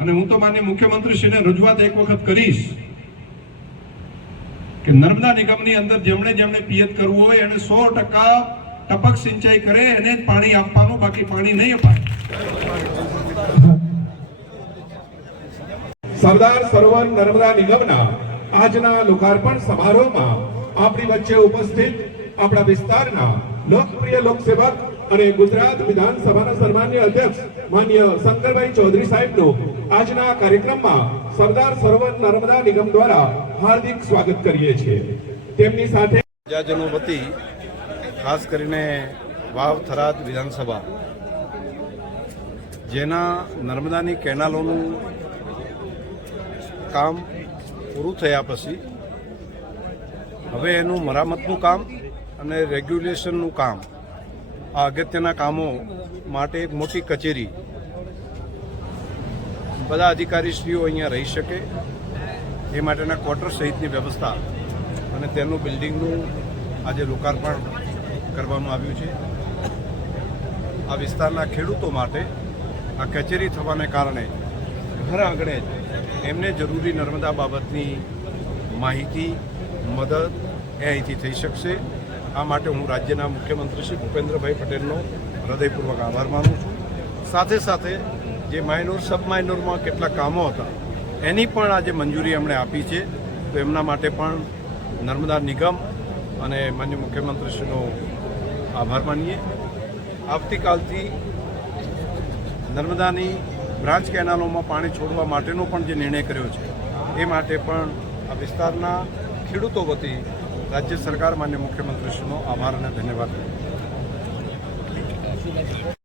અને હું તો માનનીય મુખ્યમંત્રીશ્રીને રજૂઆત એક વખત કરીશ કે નર્મદા નિગમની અંદર જેમણે જેમણે પિયત કરવું હોય એને 100% ટપક સિંચાઈ કરે, એને જ પાણી આપવાનું, બાકી પાણી નહીં અપાય. સરદાર સરોવર નર્મદા નિગમના આજના લોકાર્પણ સમારોહમાં આપણી વચ્ચે ઉપસ્થિત આપણા વિસ્તારના લોકપ્રિય લોકસેવક અને ગુજરાત વિધાનસભાના સન્માનીય અધ્યક્ષ માનનીય શંકરભાઈ ચૌધરી સાહેબનું આજના કાર્યક્રમમાં સરદાર સરોવર નર્મદા નિગમ દ્વારા હાર્દિક સ્વાગત કરીએ છીએ. તેમની સાથે પ્રજાજનો વતી ખાસ કરીને વાવ થરાદ વિધાનસભા જેના નર્મદાની કેનાલોનું કામ પૂરું થયા પછી હવે એનું મરામતનું કામ અને રેગ્યુલેશનનું કામ, આ અગત્યના કામો માટે એક મોટી કચેરી, બધા અધિકારીશ્રીઓ અહીંયા રહી શકે એ માટેના ક્વાર્ટર સહિતની વ્યવસ્થા અને તેનું બિલ્ડિંગનું આજે લોકાર્પણ કરવામાં આવ્યું છે. આ વિસ્તારના ખેડૂતો માટે આ કચેરી થવાને કારણે ઘર આંગણે એમને જરૂરી નર્મદા બાબતની માહિતી, મદદ એ અહીંથી થઈ શકશે. આ માટે હું રાજ્યના મુખ્યમંત્રી શ્રી ભૂપેન્દ્રભાઈ પટેલનો હૃદયપૂર્વક આભાર માનું છું. સાથે સાથે જે માઇનોર સબ માઇનોરમાં કેટલા કામો હતા એની પણ આજે મંજૂરી એમણે આપી છે, તો એમના માટે પણ નર્મદા નિગમ અને માનનીય મુખ્યમંત્રીશ્રીનો આભાર માનીએ. આવતીકાલથી નર્મદાની બ્રાન્ચ કેનાલોમાં પાણી છોડવા માટેનો પણ જે નિર્ણય કર્યો છે એ માટે પણ આ વિસ્તારના ખેડૂતો વતી રાજ્ય સરકાર માન્ય મુખ્યમંત્રીશ્રીનો આભાર અને ધન્યવાદ.